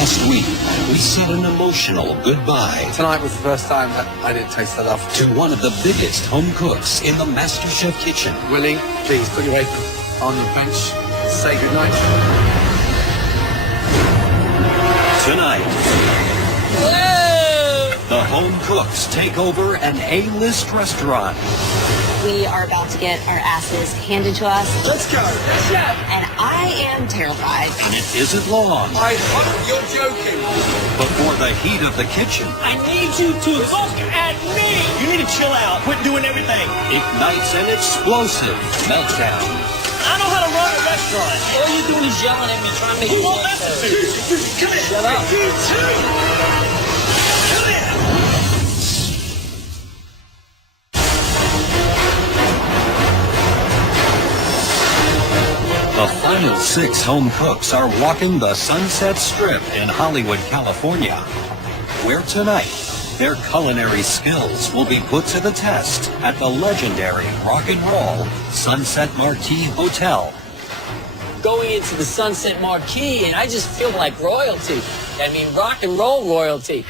Last week, we said an emotional goodbye. Tonight was the first time that I didn't taste the love. To one of the biggest home cooks in the MasterChef kitchen. Willie, please put your apron on the bench. Say goodnight. Tonight, the home cooks take over an A-list restaurant. We are about to get our asses handed to us. Let's go. Yes, yeah. And I am terrified. And it isn't long. I hope you're joking. Before the heat of the kitchen I need you to look at me. You need to chill out. Quit doing everything. ignites an explosive meltdown. I know how to run a restaurant. All you're doing is yelling at me, trying to make You me won't listen to me. Come here. Shut up. You too. Come here. The final 6 home cooks are walking the Sunset Strip in Hollywood, California, where tonight their culinary skills will be put to the test at the legendary rock and roll Sunset Marquis Hotel. Going into the Sunset Marquis, and I just feel like royalty. I mean, rock and roll royalty. You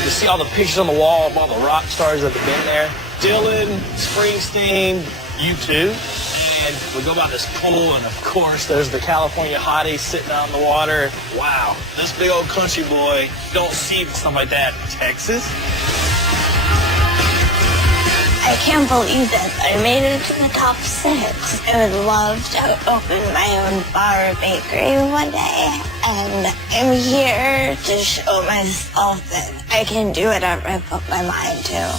can see all the pictures on the wall of all the rock stars that have been there. Dylan, Springsteen, U2. And we go by this pool, and of course, there's the California hottie sitting out in the water. Wow, this big old country boy, don't see stuff like that in Texas. I can't believe it. I made it to the top 6. I would love to open my own bar or bakery one day. And I'm here to show myself that I can do whatever I put my mind to.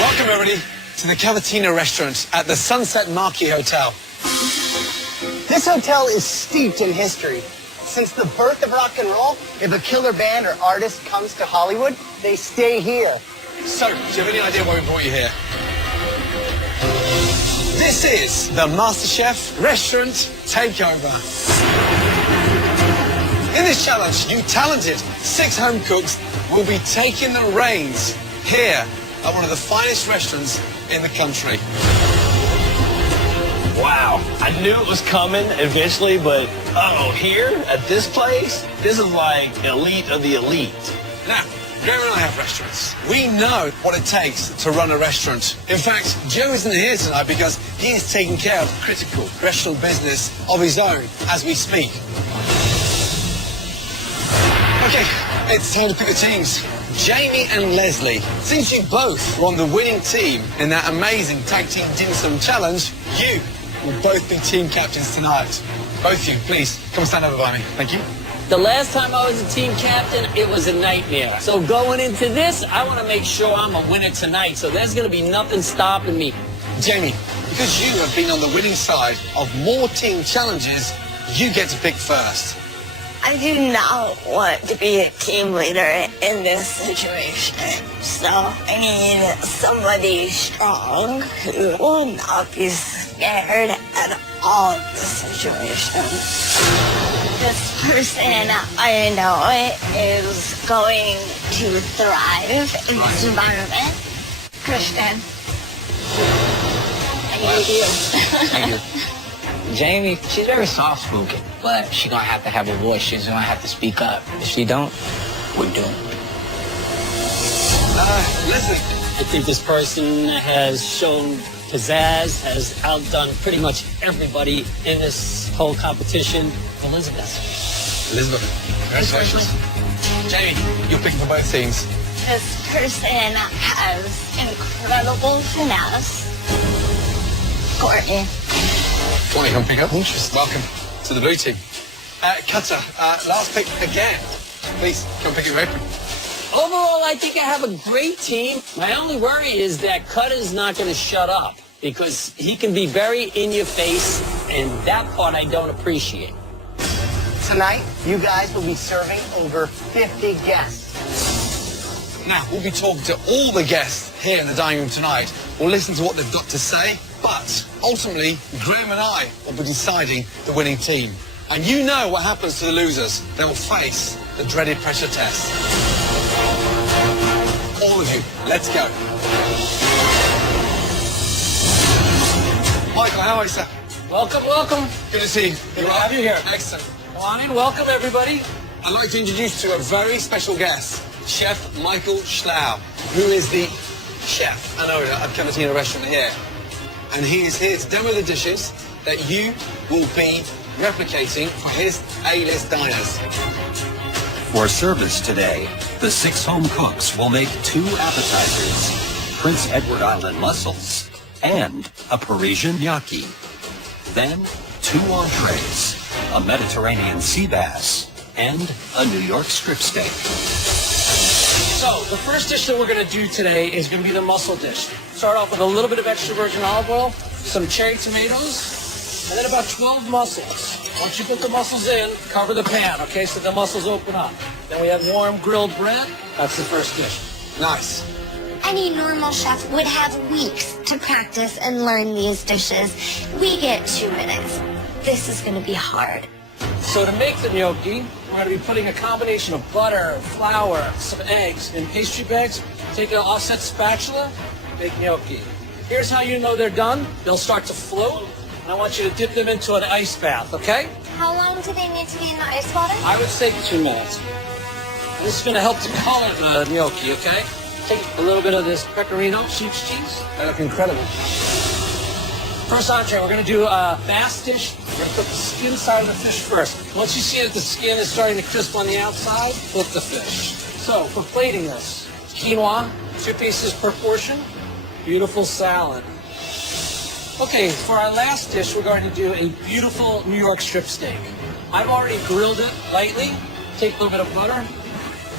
Welcome, everybody, to the Cavatina restaurant at the Sunset Marquis Hotel. This hotel is steeped in history. Since the birth of rock and roll, if a killer band or artist comes to Hollywood, they stay here. So, do you have any idea why we brought you here? This is the MasterChef Restaurant Takeover. In this challenge, you talented 6 home cooks will be taking the reins here at one of the finest restaurants in the country. Wow, I knew it was coming eventually, but here at this place, this is like elite of the elite. Now, Gary and I have restaurants. We know what it takes to run a restaurant. In fact, Joe isn't here tonight because he is taking care of critical restaurant business of his own as we speak. Okay, it's time to pick the teams. Jamie and Leslie, since you both were on the winning team in that amazing tag team dim sum challenge, you will both be team captains tonight. Both of you, please, come stand over by me. Thank you. The last time I was a team captain, it was a nightmare. So going into this, I want to make sure I'm a winner tonight. So there's going to be nothing stopping me. Jamie, because you have been on the winning side of more team challenges, you get to pick first. I do not want to be a team leader in this situation. So I need somebody strong who will not be scared at all of the situation. This person, I know, is going to thrive in this environment. Christian, I need you. Thank you. Jamie, she's very soft-spoken, but she's gonna have to have a voice. She's gonna have to speak up. If she don't, we're doomed. Listen. I think this person has shown pizzazz, has outdone pretty much everybody in this whole competition. Elizabeth, congratulations. Jamie, you're picking for both teams. This person has incredible finesse. Courtney. Want to come pick up? Welcome to the blue team. Cutter, last pick again. Please, come pick your apron. Overall, I think I have a great team. My only worry is that Cutter's not going to shut up because he can be very in your face, and that part I don't appreciate. Tonight, you guys will be serving over 50 guests. Now, we'll be talking to all the guests here in the dining room tonight. We'll listen to what they've got to say, but ultimately, Graham and I will be deciding the winning team. And you know what happens to the losers. They will face the dreaded pressure test. All of you, let's go. Michael, how are you, sir? Welcome, welcome. Good to see you. Good to have you here. Excellent. Come on in. Welcome, everybody. I'd like to introduce to a very special guest, Chef Michael Schlau, who is the chef and owner of Cavatina Restaurant here. And he is here to demo the dishes that you will be replicating for his A-list diners. For service today, the 6 home cooks will make 2 appetizers, Prince Edward Island mussels, and a Parisian gnocchi. Then 2 entrees, a Mediterranean sea bass, and a New York strip steak. So, the first dish that we're going to do today is going to be the mussel dish. Start off with a little bit of extra virgin olive oil, some cherry tomatoes, and then about 12 mussels. Once you put the mussels in, cover the pan, okay, so the mussels open up. Then we have warm grilled bread. That's the first dish. Nice. Any normal chef would have weeks to practice and learn these dishes. We get 2 minutes. This is going to be hard. So to make the gnocchi, we're going to be putting a combination of butter, flour, some eggs in pastry bags. Take an offset spatula, make gnocchi. Here's how you know they're done. They'll start to float. And I want you to dip them into an ice bath, okay? How long do they need to be in the ice water? I would say 2 minutes. This is going to help to color the gnocchi, okay? Take a little bit of this pecorino, sheep's cheese. They look incredible. First entree, we're going to do a bass dish. We're going to put the skin side of the fish first. Once you see that the skin is starting to crisp on the outside, flip the fish. So, for plating this, quinoa, 2 pieces per portion, beautiful salad. Okay, for our last dish, we're going to do a beautiful New York strip steak. I've already grilled it lightly. Take a little bit of butter.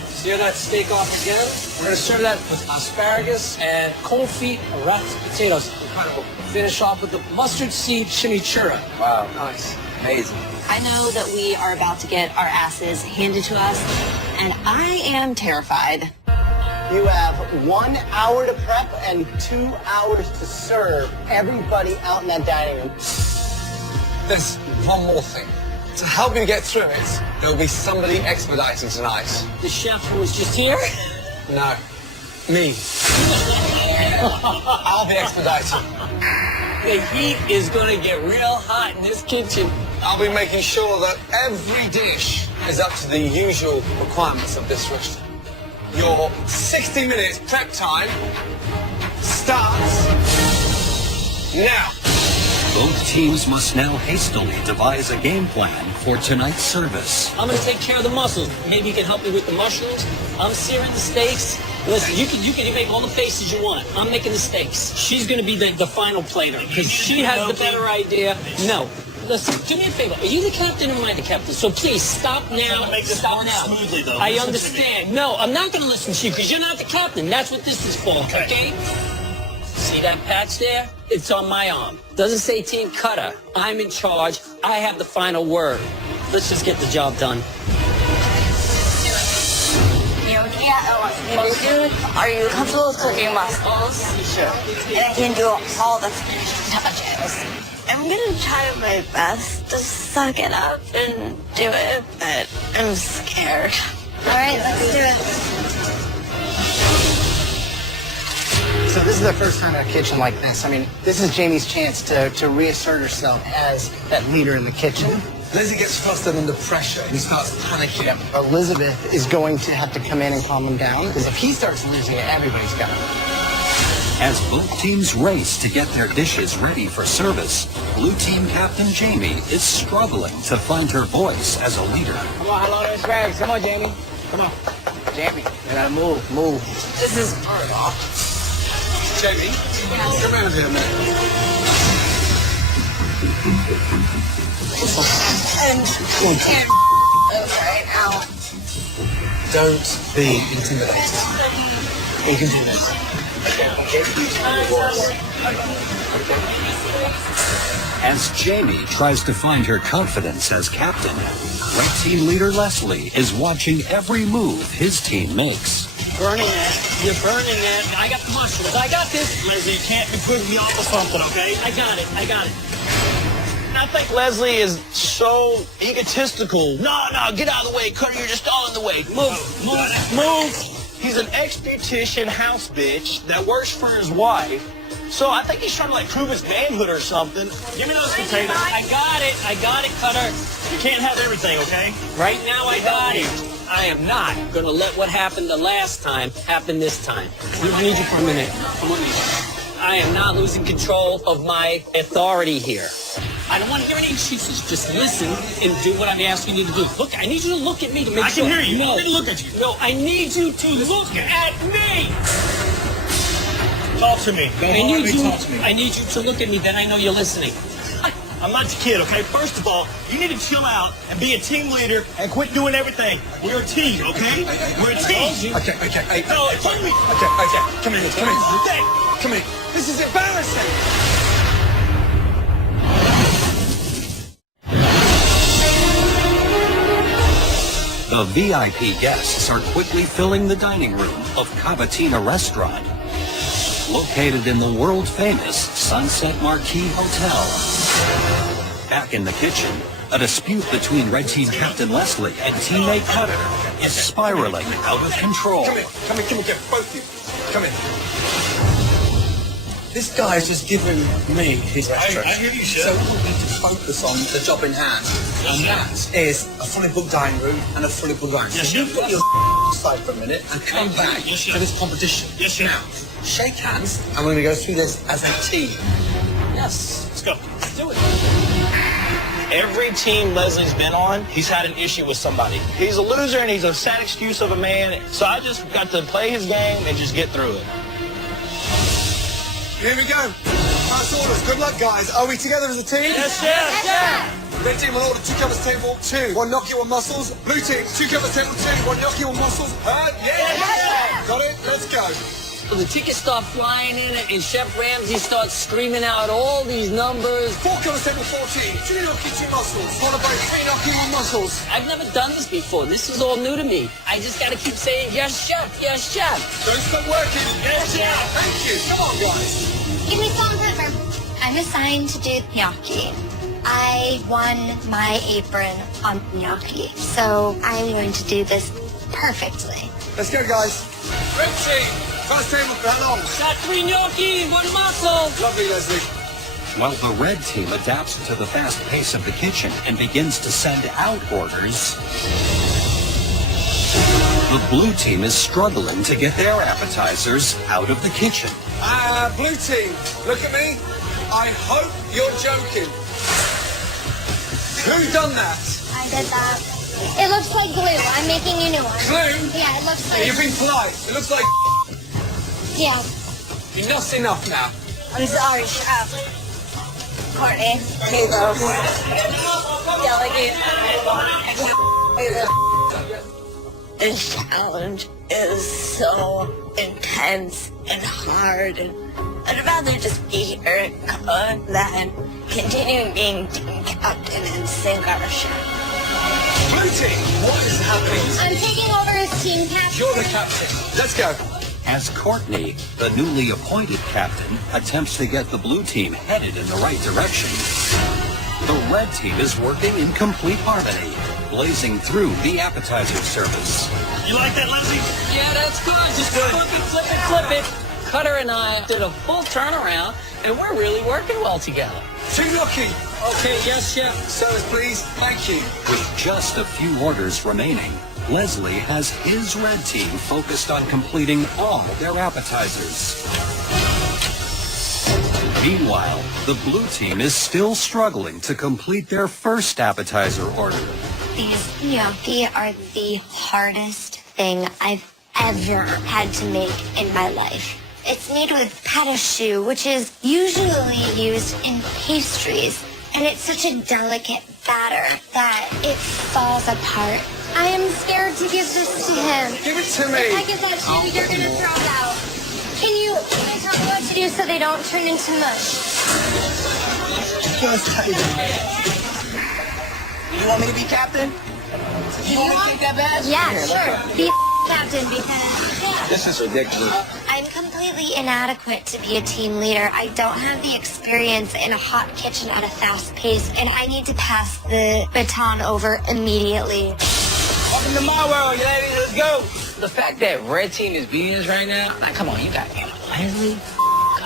Sear that steak off again. We're going to serve that with asparagus and confit wrapped potatoes. Incredible. Finish off with the mustard seed chimichurri. Wow, nice. Amazing. I know that we are about to get our asses handed to us, and I am terrified. You have 1 hour to prep and 2 hours to serve everybody out in that dining room. There's one more thing. To help you get through it, there will be somebody expediting tonight. The chef who was just here? No. Me. I'll be expediting. The heat is going to get real hot in this kitchen. I'll be making sure that every dish is up to the usual requirements of this restaurant. Your 60 minutes prep time starts now. Both teams must now hastily devise a game plan for tonight's service. I'm going to take care of the mussels. Maybe you can help me with the mushrooms. I'm searing the steaks. Listen, you can make all the faces you want. I'm making the steaks. She's going to be the final plater because she has the better idea. No. Listen, do me a favor. Are you the captain or am I the captain? So please, stop now. Stop now. Smoothly, though. I Listen understand. No, I'm not going to listen to you because you're not the captain. That's what this is for, okay? See that patch there? It's on my arm. Doesn't say team cutter. I'm in charge. I have the final word. Let's just get the job done. Are you comfortable cooking mussels? Sure. And I can do all the finishing touches. I'm gonna try my best to suck it up and do it, but I'm scared. All right, let's do it. So this is the first time in a kitchen like this. I mean, this is Jamie's chance to reassert herself as that leader in the kitchen. Lizzie gets flustered under pressure and he starts panicking. Elizabeth is going to have to come in and calm him down, because if he starts losing it, everybody's got it. As both teams race to get their dishes ready for service, Blue Team Captain Jamie is struggling to find her voice as a leader. Come on, hello, there's Rags. Come on, Jamie. Come on. Jamie, you gotta move. This is Jamie, come over here a minute. and can't right now. Don't be intimidated. You can do this. As Jamie tries to find her confidence as captain, Red Team leader Leslie is watching every move his team makes. Burning it. You're burning it. I got the mushrooms. I got this. Leslie, you can't be putting me off of something, okay? I got it. I think Leslie is so egotistical. No, get out of the way, Cutter. You're just all in the way. Move. He's an ex-beautician house bitch that works for his wife, So I think he's trying to like prove his manhood or something. Give me those potatoes. I got it, Cutter. You can't have everything, okay? Right now I got it. I am not gonna let what happened the last time happen this time. I need you for a minute. Come on in. I am not losing control of my authority here. I don't want to hear any excuses. Just listen and do what I'm asking you to do. Look, I need you to look at me to make sure. I can hear you. No, I can look at you. No, I need you to look at me. Talk to me. I need you to look at me. Then I know you're listening. I'm not your kid, okay? First of all, you need to chill out and be a team leader and quit doing everything. We're a team, okay? We're a team. Okay. Hey, No, talk to me. Okay. Come here. Come here. This is embarrassing. The VIP guests are quickly filling the dining room of Cavatina Restaurant, located in the world-famous Sunset Marquis Hotel. Back in the kitchen, a dispute between Red Team Captain Leslie and teammate Cutter is spiraling out of control. Come here, both of you. Come in. This guy has just given me his restaurant. I hear you, Chef. So we need to focus on the job in hand. And that is a fully booked dining room and a fully booked dining room. Yes, So you Chef. put your aside for a minute and come back Yes, Chef. to this competition. Yes, Chef. Now, shake hands and we're going to go through this as a team. Yes. Let's go. Let's do it. Every team Leslie's been on, he's had an issue with somebody. He's a loser and he's a sad excuse of a man. So I just got to play his game and just get through it. Here we go. First orders. Good luck, guys. Are we together as a team? Yes, Chef. Red team will order 2 covers table 2, 1 gnocchi, 1 mussels. Blue team, 2 covers table 2, 1 gnocchi, 1 mussels. Yeah. Got it? Let's go. So the tickets start flying in and Chef Ramsay starts screaming out all these numbers. 4 covers table 14, 2 gnocchi, 2 mussels. Followed by 3 gnocchi, 1 mussels. I've never done this before. This is all new to me. I just got to keep saying, yes, Chef, yes, Chef. Don't stop working. Yes, Thank you. Come on, guys. Give me salt and pepper. I'm assigned to do gnocchi. I won my apron on gnocchi, so I'm going to do this perfectly. Let's go, guys. Red team, first table for how long? Got 3 gnocchi, 1 mussel. Lovely, Leslie. While the red team adapts to the fast pace of the kitchen and begins to send out orders, the blue team is struggling to get their appetizers out of the kitchen. Blue team, look at me. I hope you're joking. Who done that? I did that. It looks like glue. I'm making a new one. Glue? Yeah, it looks like... You've been polite. It looks like Yeah. enough's enough now. I'm sorry, Chef. Courtney, Bezos, Delegate. This challenge is so intense and hard. I'd rather just be here and cook than continue being team captain and sing our ship. Blue team, what is happening? I'm taking over as team captain. You're the captain. Let's go. As Courtney, the newly appointed captain, attempts to get the blue team headed in the right direction, the red team is working in complete harmony, blazing through the appetizer service. You like that, Leslie? Yeah, that's good. Just flip it. Cutter and I did a full turnaround, and we're really working well together. 2 gnocchi. Okay, yes, Chef. Service, please. Thank you. With just a few orders remaining, Leslie has his red team focused on completing all their appetizers. Meanwhile, the blue team is still struggling to complete their first appetizer order. These gnocchi are the hardest thing I've ever had to make in my life. It's made with pâte à choux, which is usually used in pastries, and it's such a delicate batter that it falls apart. I am scared to give this to him. Give it to If I me. give that to you, you're gonna throw it out. Can you tell me what to do so they don't turn into mush? First table. You want me to be captain? You want me to take that badge? Yeah, sure. Be captain because This is ridiculous. I'm completely inadequate to be a team leader. I don't have the experience in a hot kitchen at a fast pace, and I need to pass the baton over immediately. Welcome to my world, ladies. Let's go. The fact that red team is beating us right now, like, come on, you got Leslie,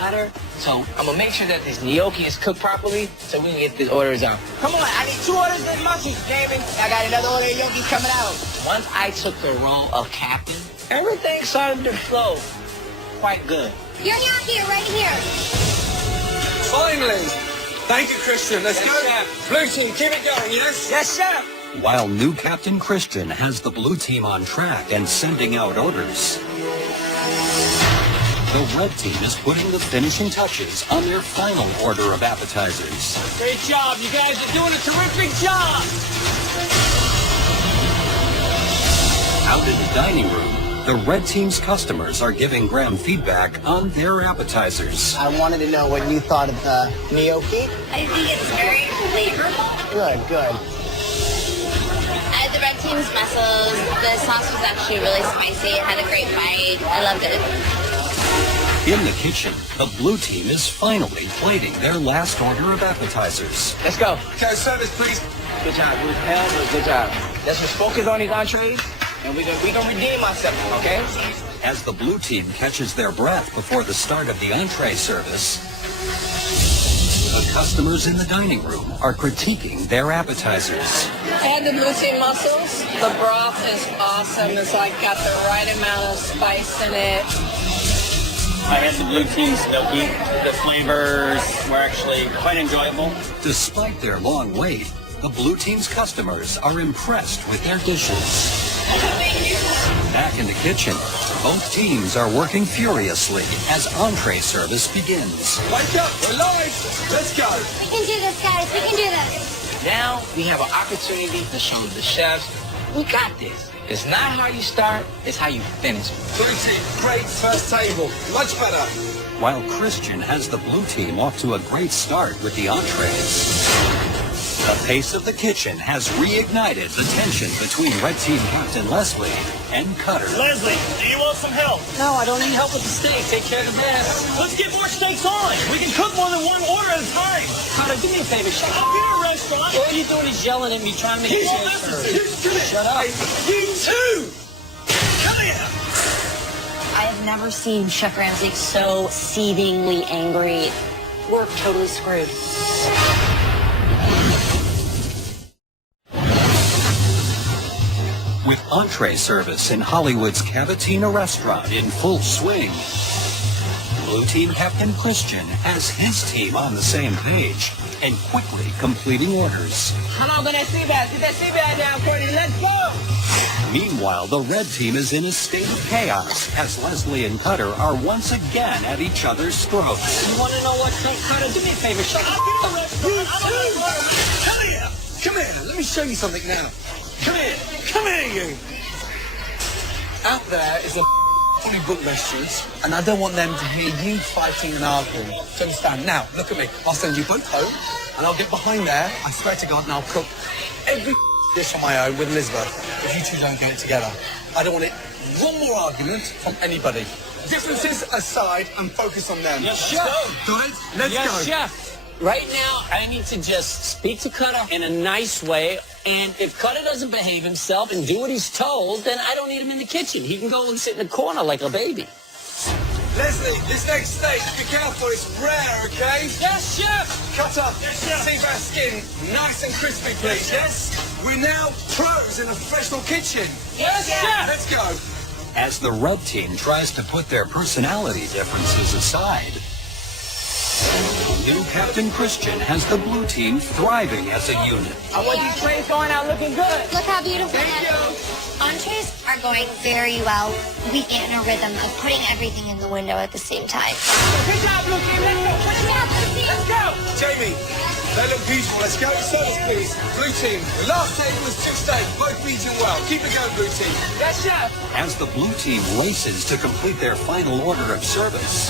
cutter. So I'm gonna make sure that this gnocchi is cooked properly so we can get these orders out. Come on, I need 2 orders of mushrooms, David. I got another order of gnocchi coming out. Once I took the role of captain, everything started to flow quite good. Your gnocchi are right here. Finally. Thank you, Christian. Let's go. Chef. Blue team, keep it going, yes? Yes, chef. While new Captain Christian has the blue team on track and sending out orders, the red team is putting the finishing touches on their final order of appetizers. Great job. You guys are doing a terrific job. Out in the dining room, the red team's customers are giving Graham feedback on their appetizers. I wanted to know what you thought of the gnocchi. I think it's very flavorful. Good, good. I had the red team's mussels. The sauce was actually really spicy. It had a great bite. I loved it. In the kitchen, the blue team is finally plating their last order of appetizers. Let's go. Okay, service, please. Good job, Bruce. Good job. Let's just focus on these entrees, and we gonna redeem ourselves, okay? As the blue team catches their breath before the start of the entree service, the customers in the dining room are critiquing their appetizers. I had the blue team mussels. The broth is awesome. It's like got the right amount of spice in it. I had the blue team gnocchi. The flavors were actually quite enjoyable. Despite their long wait, the blue team's customers are impressed with their dishes. Back in the kitchen, both teams are working furiously as entree service begins. Wake up, we're live. Let's go. We can do this, guys. We can do this. Now we have an opportunity to show the chefs we got this. It's not how you start, it's how you finish. Blue team, great first table. Much better. While Christian has the blue team off to a great start with the entrees, the pace of the kitchen has reignited the tension between Red Team Captain Leslie and Cutter. Leslie, do you want some help? No, I don't need help with the steak. Take care of the rest. Let's get more steaks on. We can cook more than one order at a time. Carter, do me a favor. Shut up. I'm in a restaurant. All you're doing is yelling at me, trying to make He's a on transfer. messages. Shut up. You too. Come here. I have never seen Chef Ramsay so seethingly angry. We're totally screwed. With entree service in Hollywood's Cavatina restaurant in full swing, Blue Team Captain Christian has his team on the same page and quickly completing orders. Come on, get that seabass. Get that seabass down, Courtney. Let's go. Meanwhile, the red team is in a state of chaos as Leslie and Cutter are once again at each other's throats. You want to know what? Carter, do me a favor. Shut up. Come here. Come here. Let me show you something now. Come here. Come here, you. Out there is a fully booked restaurant, and I don't want them to hear you fighting and arguing. Do you understand? Now, look at me. I'll send you both home, and I'll get behind there, I swear to God, and I'll cook every dish on my own with Elizabeth if you two don't get it together. I don't want it. One more argument from anybody. Differences aside, and focus on them. Yes, chef. Got it? Let's Yes, go. chef. Right now, I need to just speak to Cutter in a nice way. And if Cutter doesn't behave himself and do what he's told, then I don't need him in the kitchen. He can go and sit in the corner like a baby. Leslie, this next steak, be careful, it's rare, okay? Yes, chef. Cut up, see that skin, nice and crispy, please, yes? We're now pros in a professional kitchen. Yes, chef. Let's go. As the red team tries to put their personality differences aside, new Captain Christian has the blue team thriving as a unit. I want these trays going out looking good. Look how beautiful Thank that you. is. Entrees are going very well. We get in a rhythm of putting everything in the window at the same time. Good job, Blue Team. Let's go. Let's go. Jamie, they look beautiful. Let's go. Service, please. Blue team, the last table was 2 steaks, both eaten well. Keep it going, blue team. Yes, chef. As the blue team races to complete their final order of service,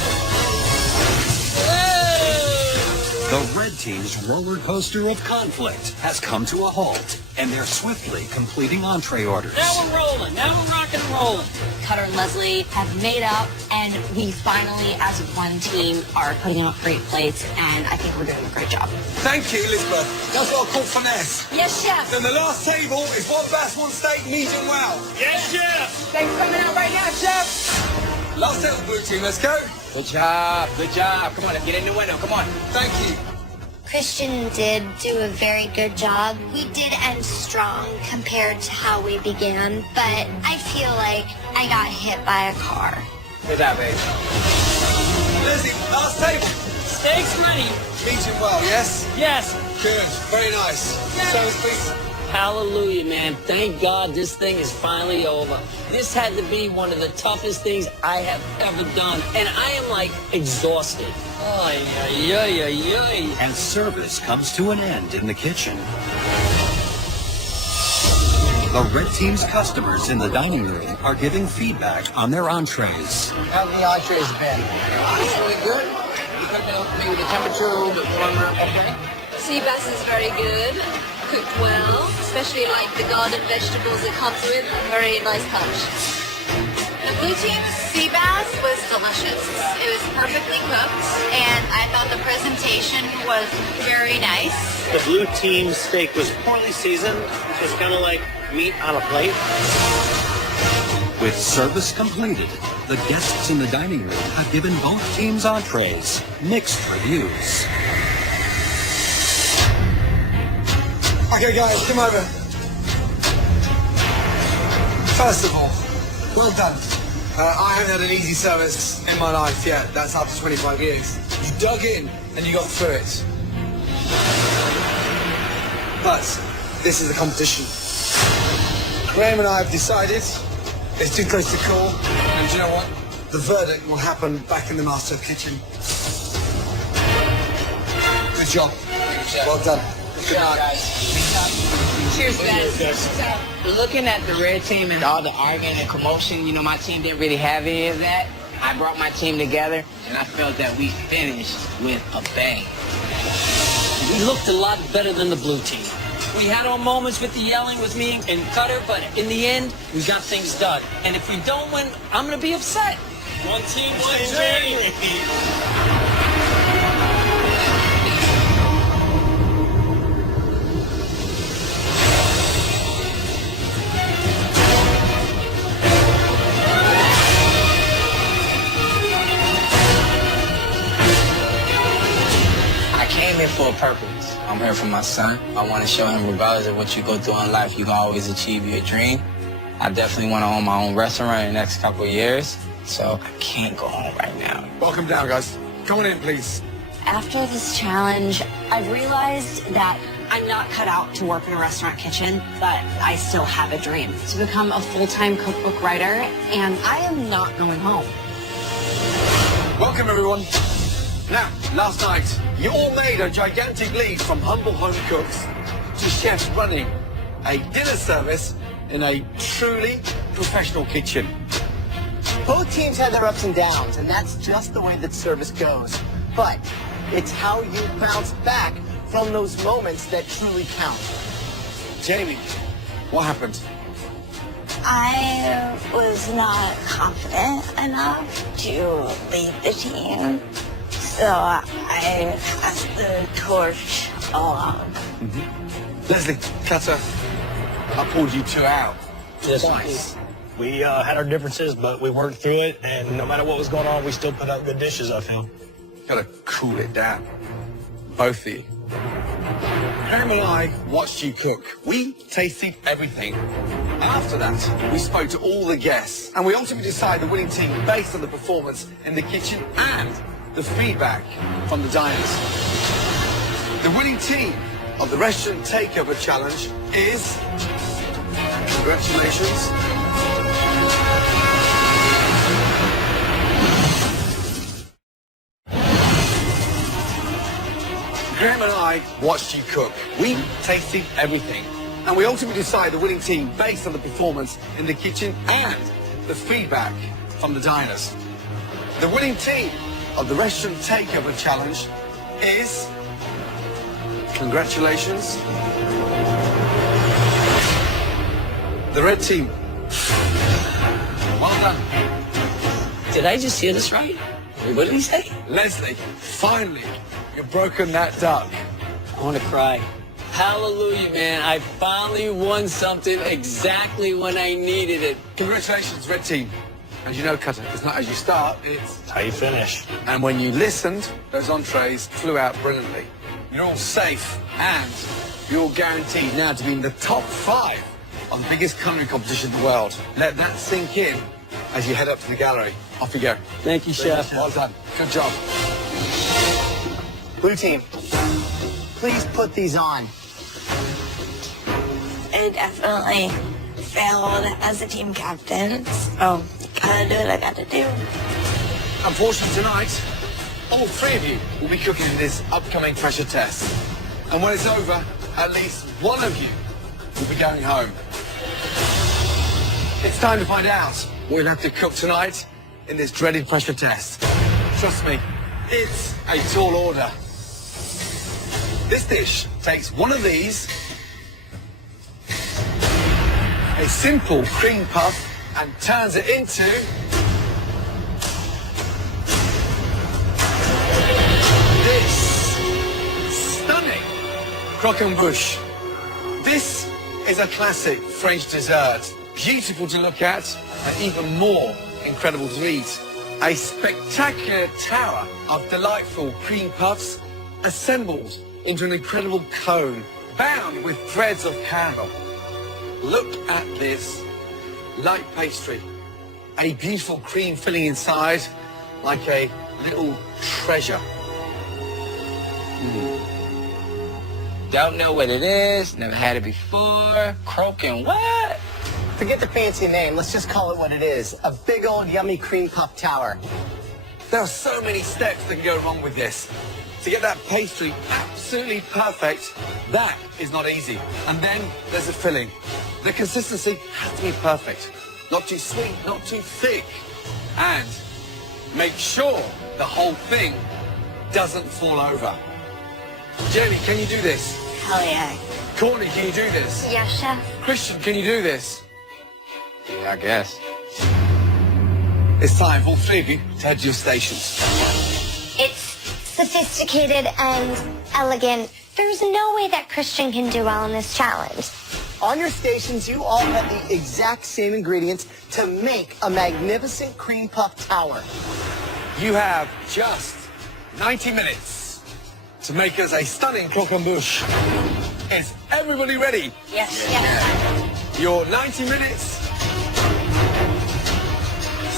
the red team's roller coaster of conflict has come to a halt, and they're swiftly completing entree orders. Now we're rolling. Now we're rocking and rolling. Cutter and Leslie have made up, and we finally, as one team, are putting up great plates, and I think we're doing a great job. Thank you, Elizabeth. That's what I call finesse. Yes, chef. Then the last table is 1 bass, 1 steak, medium well. Yes, chef. Thanks for coming out right now, chef. Last table, blue team. Let's go. Good job, good job. Come on, let's get in the window. Come on. Thank you. Christian did do a very good job. We did end strong compared to how we began, but I feel like I got hit by a car. Good job, babe. Leslie, last table. Steak's ready. Medium well, yes? Yes. Good. Very nice. Service, please. Hallelujah, man. Thank God this thing is finally over. This had to be one of the toughest things I have ever done. And I am like exhausted. Ay, ay, ay, ay, ay. As service comes to an end in the kitchen, the red team's customers in the dining room are giving feedback on their entrees. How have the entrees been? It's really good. You could have been maybe the temperature a little bit warmer. Okay. Sea bass is very good, cooked well, especially like the garden vegetables it comes with, very nice punch. The blue team's sea bass was delicious. It was perfectly cooked, and I thought the presentation was very nice. The blue team steak was poorly seasoned. It's kind of like meat on a plate. With service completed, the guests in the dining room have given both teams' entrees mixed reviews. Okay, guys, come over. First of all, well done. I haven't had an easy service in my life yet. That's after 25 years. You dug in and you got through it. But this is a competition. Graham and I have decided it's too close to call. And do you know what? The verdict will happen back in the MasterChef kitchen. Good job. Well done. Good job, guys. Cheers, guys. Looking at the red team and all the arguing and commotion, you know, my team didn't really have any of that. I brought my team together, and I felt that we finished with a bang. We looked a lot better than the blue team. We had our moments with the yelling with me and Cutter, but in the end, we got things done. And if we don't win, I'm going to be upset. One team, one journey. For a purpose. I'm here for my son. I want to show him regardless of what you go through in life, you can always achieve your dream. I definitely want to own my own restaurant in the next couple of years, so I can't go home right now. Welcome down, guys. Come on in, please. After this challenge, I've realized that I'm not cut out to work in a restaurant kitchen, but I still have a dream to become a full-time cookbook writer, and I am not going home. Welcome, everyone. Now, last night, you all made a gigantic leap from humble home cooks to chefs running a dinner service in a truly professional kitchen. Both teams had their ups and downs, and that's just the way that service goes. But it's how you bounce back from those moments that truly count. Jamie, what happened? I was not confident enough to lead the team, so I passed the torch along. Leslie, Cutter, I pulled you two out. Yes, Twice. we had our differences, but we worked through it, and no matter what was going on, we still put out good dishes, I feel. Gotta cool it down. Both of you. Graham and I watched you cook. We tasted everything. After that, we spoke to all the guests, and we ultimately decided the winning team based on the performance in the kitchen and the feedback from the diners. The winning team of the Restaurant Takeover Challenge is... Congratulations. Graham and I watched you cook. We tasted everything. And we ultimately decided the winning team based on the performance in the kitchen and the feedback from the diners. The winning team of the Restaurant Takeover Challenge is... Congratulations. The red team. Well done. Did I just hear this right? What did he say? Leslie, finally, you've broken that duck. I want to cry. Hallelujah, man. I finally won something exactly when I needed it. Congratulations, red team. And you know, Cutter, it's not as you start, it's How you finish. And when you listened, those entrees flew out brilliantly. You're all safe, and you're all guaranteed now to be in the top 5 of the biggest culinary competition in the world. Let that sink in as you head up to the gallery. Off you go. Thank you, Chef. Well done. Good job. Blue team, please put these on. I definitely failed as a team captain, so gotta do what I gotta do. Unfortunately tonight, all 3 of you will be cooking in this upcoming pressure test. And when it's over, at least one of you will be going home. It's time to find out what we'll have to cook tonight in this dreaded pressure test. Trust me, it's a tall order. This dish takes one of these, a simple cream puff, and turns it into this stunning croquembouche. This is a classic French dessert, beautiful to look at and even more incredible to eat. A spectacular tower of delightful cream puffs assembled into an incredible cone bound with threads of caramel. Look at this light pastry, a beautiful cream filling inside like a little treasure. Don't know what it is, never had it before. Croaking what? Forget the fancy name, let's just call it what it is. A big old yummy cream puff tower. There are so many steps that can go wrong with this. To get that pastry absolutely perfect, that is not easy. And then there's the filling. The consistency has to be perfect. Not too sweet, not too thick. And make sure the whole thing doesn't fall over. Jamie, can you do this? Hell yeah. Courtney, can you do this? Yes, Chef. Christian, can you do this? I guess. It's time for all 3 of you to head to your stations. It's sophisticated and elegant. There's no way that Christian can do well in this challenge. On your stations, you all have the exact same ingredients to make a magnificent cream puff tower. You have just 90 minutes to make us a stunning croquembouche. Is everybody ready? Yes, yes. Your 90 minutes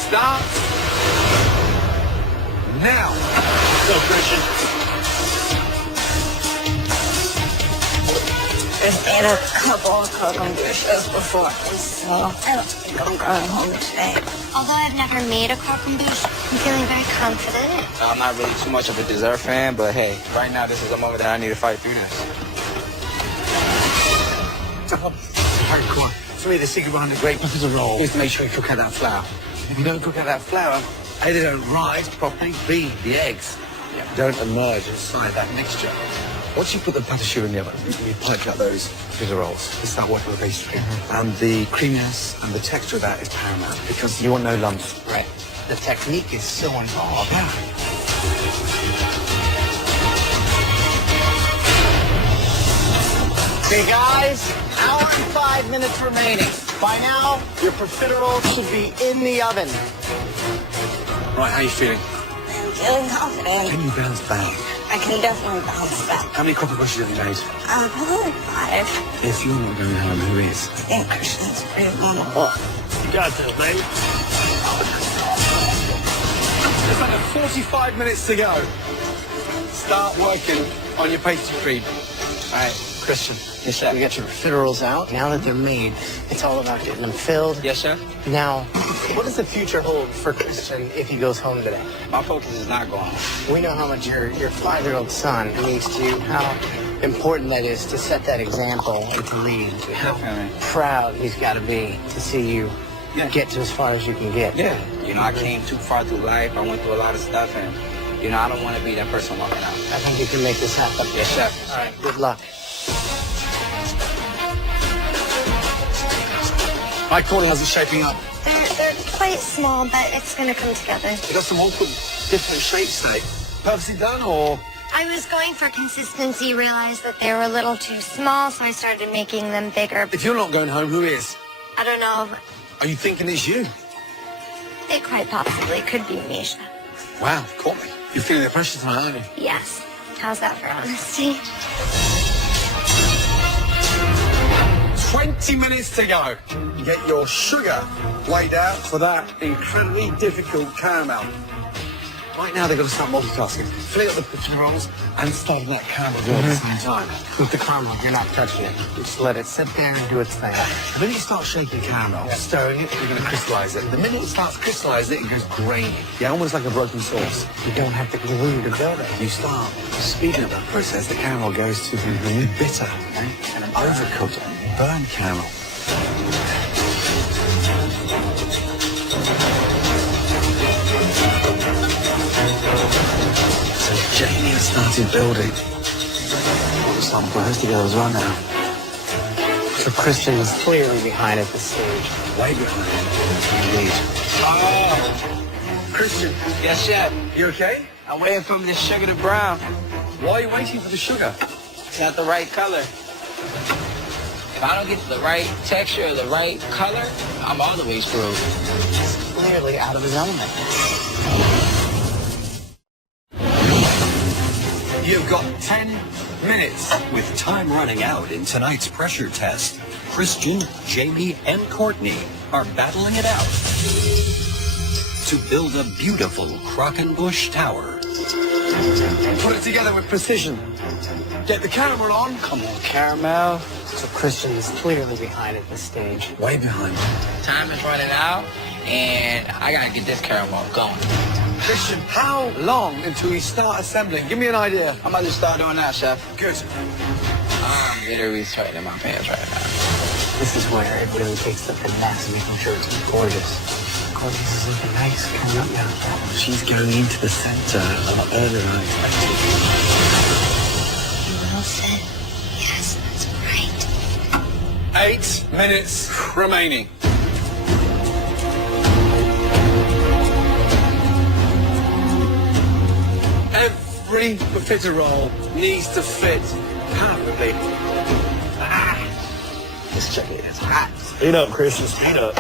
starts now. So, Christian. I've made a couple of croquembouches before, so I don't think I'm going home today. Although I've never made a croquembouche, I'm feeling very confident. I'm not really too much of a dessert fan, but hey, right now this is a moment that I need to fight through this. Hardcore. For me, the secret behind the great puffs of roll is to make sure you cook out that flour. If you don't cook out that flour, A, they don't rise properly, B, the eggs don't emerge inside that mixture. Once you put the pâte in the oven, you pipe out those pizza rolls to start working with pastry. And the creaminess and the texture of that is paramount because you want no lumps. Right. The technique is so involved. Yeah. Okay, guys, hour and 5 minutes remaining. By now, your profiteroles should be in the oven. Right, how are you feeling? I'm feeling confident. Can you bounce back? I can definitely bounce back. How many croquembouches have you made? Probably like 5. If you're not going home, who is? I think Christian's pretty wonderful. You got this, baby. It's under 45 minutes to go. Start working on your pastry cream. All right, Christian, you said we got your profiteroles out. Now that they're made, it's all about getting them filled. Yes, sir? Now, what does the future hold for Christian if he goes home today? My focus is not going home. We know how much your 5-year-old son means to you, how important that is to set that example and to lead. How proud he's got to be to see you get to as far as you can get. Yeah. You know, I came too far through life. I went through a lot of stuff, and, you know, I don't want to be that person walking out. I think you can make this happen. Yes, chef. All right, good luck. My corner, how's it shaping up? They're quite small, but it's going to come together. You got some awkward, different shapes today. Purposely done, or? I was going for consistency, realized that they were a little too small, so I started making them bigger. If you're not going home, who is? I don't know. Are you thinking it's you? It quite possibly could be Misha. Wow, caught me. You're feeling the pressure tonight, aren't you? Yes. How's that for honesty? 20 minutes to go. Get your sugar weighed out for that incredibly difficult caramel. Right now they've got to start multitasking. Fling up the cooking rolls and starting that caramel at the same time. With the caramel, you're not touching it. Just let it sit there and do its thing. The minute you start shaking caramel, stirring it, you're going to crystallize it. The minute it starts crystallizing it, it goes grainy. Yeah, almost like a broken sauce. You don't have to glue to build it. You start speeding up that process, the caramel goes to bitter and overcooked, burnt caramel. So Jamie has started building. Looks like blurs together as well now. So Christian is clearly behind at this stage. Way behind. Indeed. Oh, Christian, yes, chef. you okay? I'm waiting for this sugar to brown. Why are you waiting for the sugar? It's not the right color. If I don't get the right texture or the right color, I'm all the way screwed. He's clearly out of his element. You've got 10 minutes. With time running out in tonight's pressure test, Christian, Jamie, and Courtney are battling it out to build a beautiful Croquembouche tower. Put it together with precision. Get the caramel on. Come on, caramel. So Christian is clearly behind at this stage. Way behind. Time is running out, and I gotta get this caramel going. Christian, how long until you start assembling? Give me an idea. I'm about to start doing that, chef. Good. I'm literally sweating in my pants right now. This is where it really takes the finesse, making sure it's gorgeous. Gorgeous is looking nice coming up now. She's going into the center a lot earlier than I expected. Wilson. Yes, that's right. 8 minutes remaining. Every profiterole needs to fit perfectly. This chicken is hot. Speed up, Christian, speed up.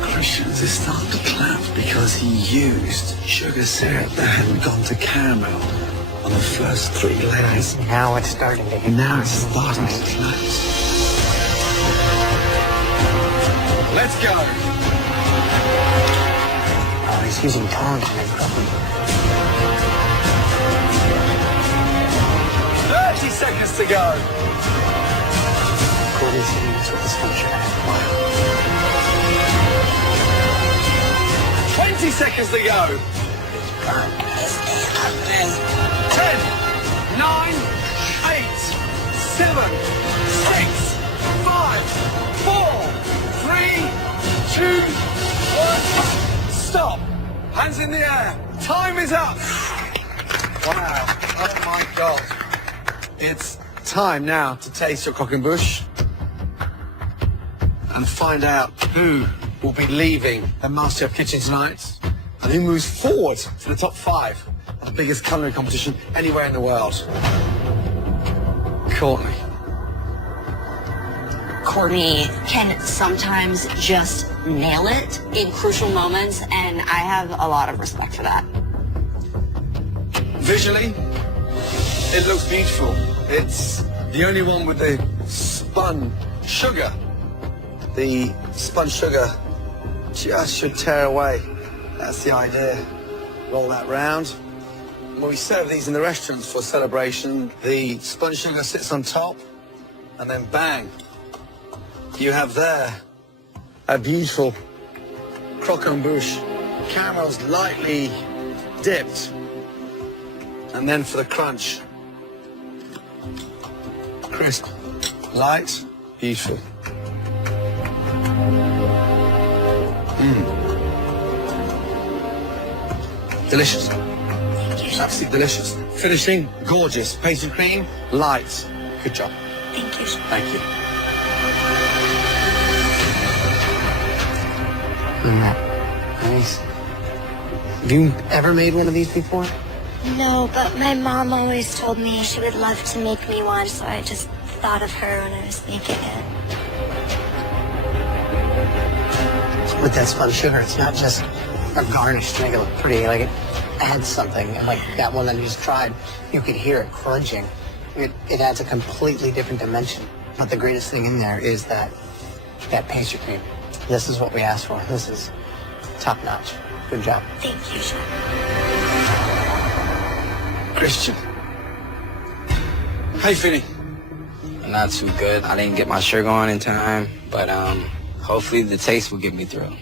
Christian's is starting to clap because he used sugar syrup that hadn't gone to caramel on the first 3 layers. Now it's starting to get Now it's starting to close. Let's go. Oh, he's using tongs to make Croquembouche. 30 seconds to go. Courtney's hitting us with this function. 20 seconds to go. 10, 9, 8, 7, 6, 5, 4, 3, 2, 1. Stop. Hands in the air. Time is up. Wow. Oh my God. It's time now to taste your Croquembouche and find out who will be leaving the MasterChef kitchen tonight and who moves forward to the top 5 of the biggest culinary competition anywhere in the world. Courtney. Courtney can sometimes just nail it in crucial moments, and I have a lot of respect for that. Visually, it looks beautiful. It's the only one with the spun sugar. The spun sugar just should tear away. That's the idea. Roll that round. When we serve these in the restaurants for celebration, the spun sugar sits on top, and then bang, you have there a beautiful Croquembouche. Caramel's lightly dipped. And then for the crunch, crisp, light, beautiful. Delicious. Absolutely delicious. Finishing, gorgeous. Pastry cream, light. Good job. Thank you. Thank you. Nice. Have you ever made one of these before? No, but my mom always told me she would love to make me one, so I just thought of her when I was making it. with that spun sugar, it's not just a garnish to make it look pretty, like it adds something. And like that one that you just tried, you could hear it crunching. It adds a completely different dimension. But the greatest thing in there is that pastry cream. This is what we asked for. This is top notch. Good job. Thank you, Chef. Christian. Hey, Finny. Not too good. I didn't get my sugar on in time, but hopefully the taste will get me through.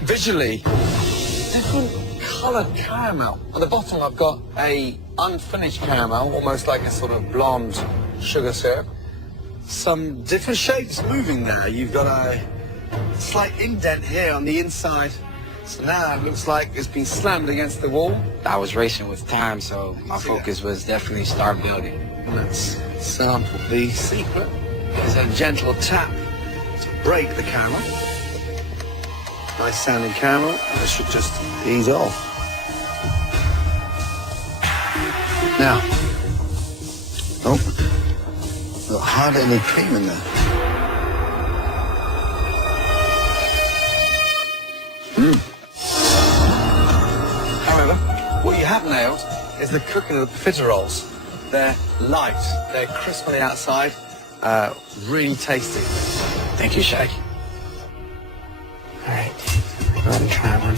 Visually, different coloured caramel. On the bottom, I've got a unfinished caramel, almost like a sort of blonde sugar syrup. Some different shapes moving there. You've got a slight indent here on the inside. So now it looks like it's been slammed against the wall. I was racing with time, so my focus was definitely start building. Let's sample. The secret is a gentle tap to break the caramel. Nice sounding caramel, and it should just ease off. Now, not hardly any cream in there. However, what you have nailed is the cooking of the profiteroles. They're light, they're crisp on the outside, really tasty. Thank you, Shay. All right, go ahead and try one.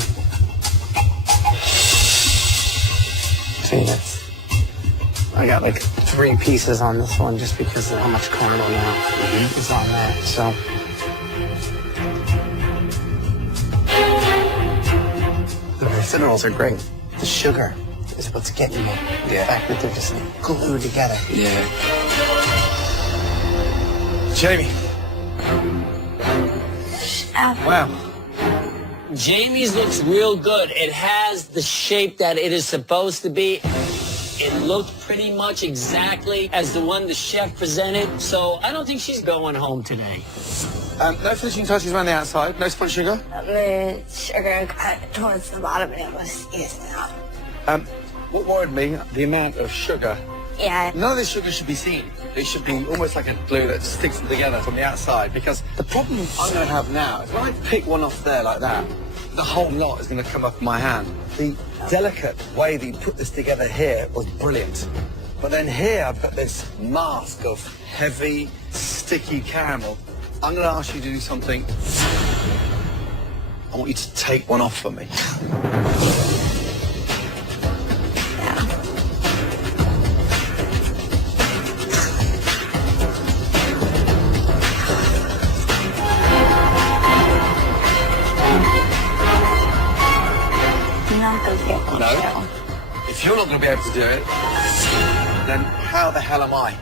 See, I got like 3 pieces on this one just because of how much caramel now is on that. So. The profiteroles are great. The sugar is what's getting me. The fact that they're just glued together. Yeah. Jamie. Wow. Jamie's looks real good. It has the shape that it is supposed to be. It looked pretty much exactly as the one the chef presented, so I don't think she's going home today. No finishing touches around the outside, no spun sugar. The sugar cut towards the bottom and it was easing out. What worried me, the amount of sugar. Yeah. None of this sugar should be seen. It should be almost like a glue that sticks them together from the outside, because the problem I'm going to have now is when I pick one off there like that, the whole lot is going to come up in my hand. The delicate way that you put this together here was brilliant. But then here I've got this mask of heavy, sticky caramel. I'm going to ask you to do something. I want you to take one off for me. No. If you're not going to be able to do it, then how the hell am I?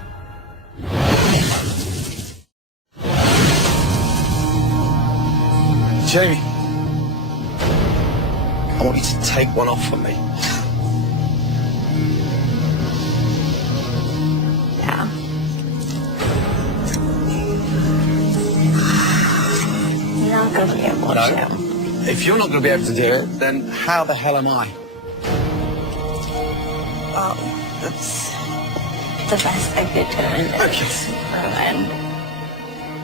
Jamie, I want you to take one off for me. Yeah. You're not going to be able to. If you're not going to be able to do it, then how the hell am I? Well, that's the best I could do. Okay.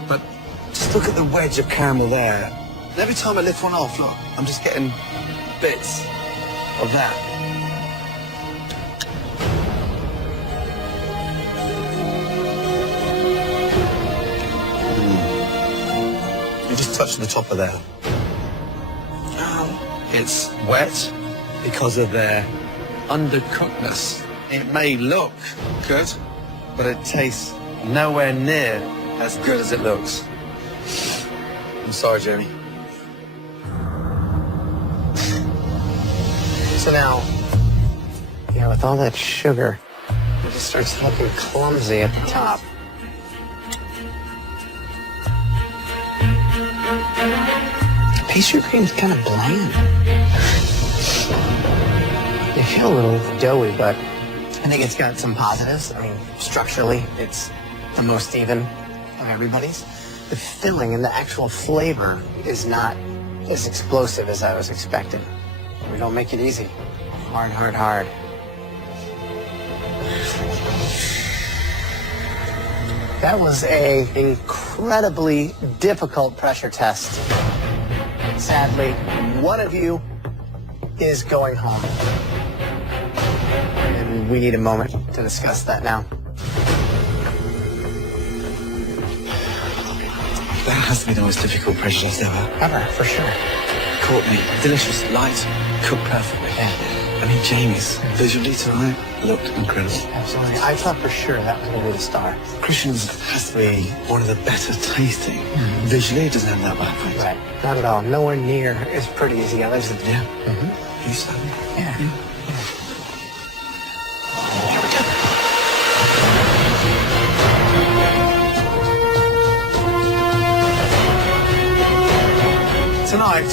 But just look at the wedge of caramel there. And every time I lift one off, look, I'm just getting bits of that. You just touched the top of there. It's wet because of their undercookedness. It may look good, but it tastes nowhere near as good as it looks. I'm sorry, Jamie. So now, with all that sugar, it just starts looking clumsy at the top. Pastry cream's kind of bland. They feel a little doughy, but I think it's got some positives. I mean, structurally, it's the most even of everybody's. The filling and the actual flavor is not as explosive as I was expecting. We don't make it easy. Hard, hard, hard. That was an incredibly difficult pressure test. Sadly, one of you is going home. And we need a moment to discuss that now. That has to be the most difficult pressure test ever. For sure. Caught me. Delicious, light, cooked perfectly. Yeah. I mean, Jamie's visually tonight looked incredible. Absolutely. I thought for sure that was going to be the star. Christian's has to be one of the better tasting. Visually, it doesn't have that bad place. Right. Not at all. Nowhere near as pretty as the others. Yeah. You said it. Yeah. Tonight,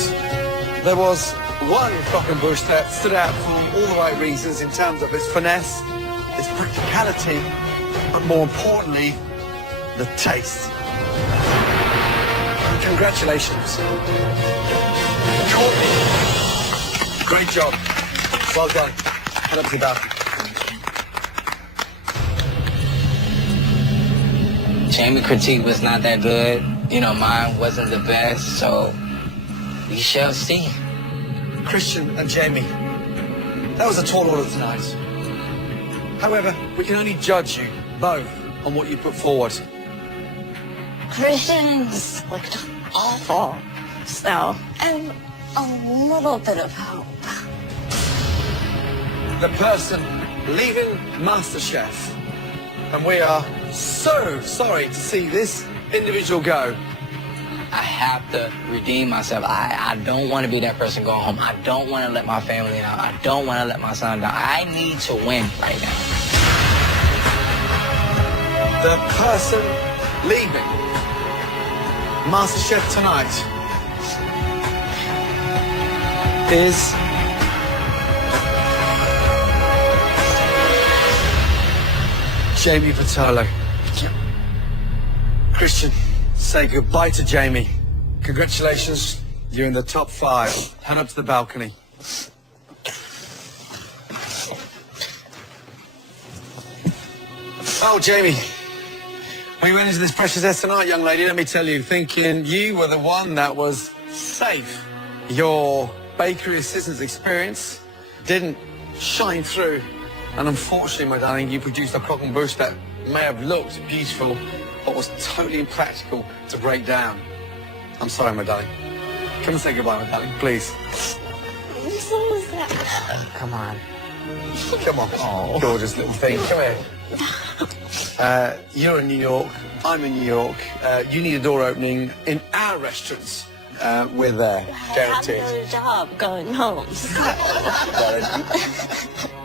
there was one croquembouche that stood out for all the right reasons in terms of its finesse, its practicality, but more importantly, the taste. Congratulations. Courtney, great job. Well done. Head up to the balcony. Jamie critique was not that good. You know, mine wasn't the best, so we shall see. Christian and Jamie, that was a tall order tonight. However, we can only judge you both on what you put forward. Christians looked awful, so I'm a little bit of hope. The person leaving MasterChef, and we are so sorry to see this individual go. I have to redeem myself. I don't want to be that person going home. I don't want to let my family down. I don't want to let my son down. I need to win right now. The person leaving MasterChef tonight is Jamie Vitalo. Christian, say goodbye to Jamie. Congratulations, you're in the top 5. Head up to the balcony. Oh, Jamie, when you went into this precious test tonight, young lady, let me tell you, thinking you were the one that was safe. Your bakery assistant's experience didn't shine through. And unfortunately, my darling, you produced a croquembouche that may have looked beautiful, but was totally impractical to break down. I'm sorry, my darling. Come and say goodbye, my darling, please. I'm so sad. Come on. Come on. Oh, gorgeous little thing. Come here. You're in New York. I'm in New York. You need a door opening in our restaurants. We're there, guaranteed. I have no job going home.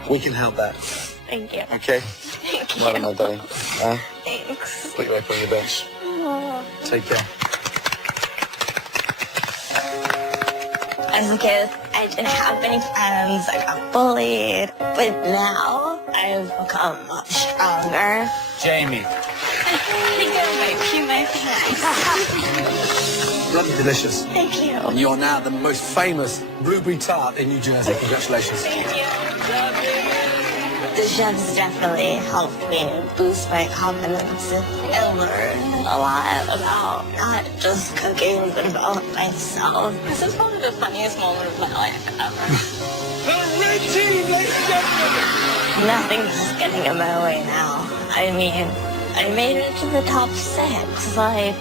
We can help that. Thank you. Okay? Thank you. Well done, my darling. Thanks. Put you away from your bench. Oh. Take care. As a kid, I didn't have many friends. I got bullied. But now I've become much stronger. Jamie. My Lovely, delicious. Thank you. And you're now the most famous blueberry tart in New Jersey. Congratulations. Thank you. The chefs definitely helped me boost my confidence and learn a lot about not just cooking, but about myself. This is probably the funniest moment of my life ever. The red team, ladies and gentlemen! Nothing's getting in my way now. I mean, I made it to the top 6. Like,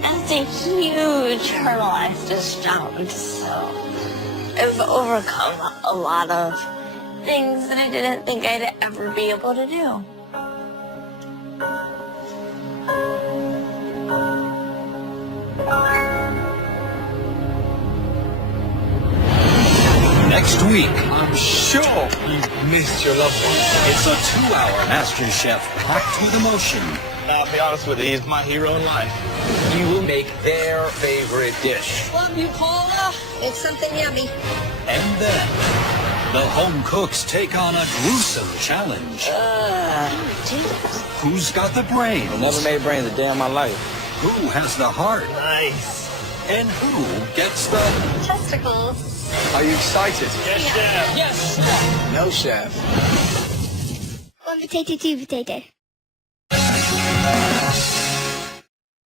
that's a huge hurdle I've just jumped. So, I've overcome a lot of things that I didn't think I'd ever be able to do. Next week, I'm sure you've missed your loved ones. it's a 2-hour MasterChef packed with emotion. I'll be honest with you, he's my hero in life. You will make their favorite dish. Love you, Paula. Make something yummy. And then, the home cooks take on a gruesome challenge. Who's got the brains? Never made brains a day in my life. Who has the heart? Nice. And who gets the... Testicles. Are you excited? Yes, chef. Yes. No, chef. 1 potato, 2 potato.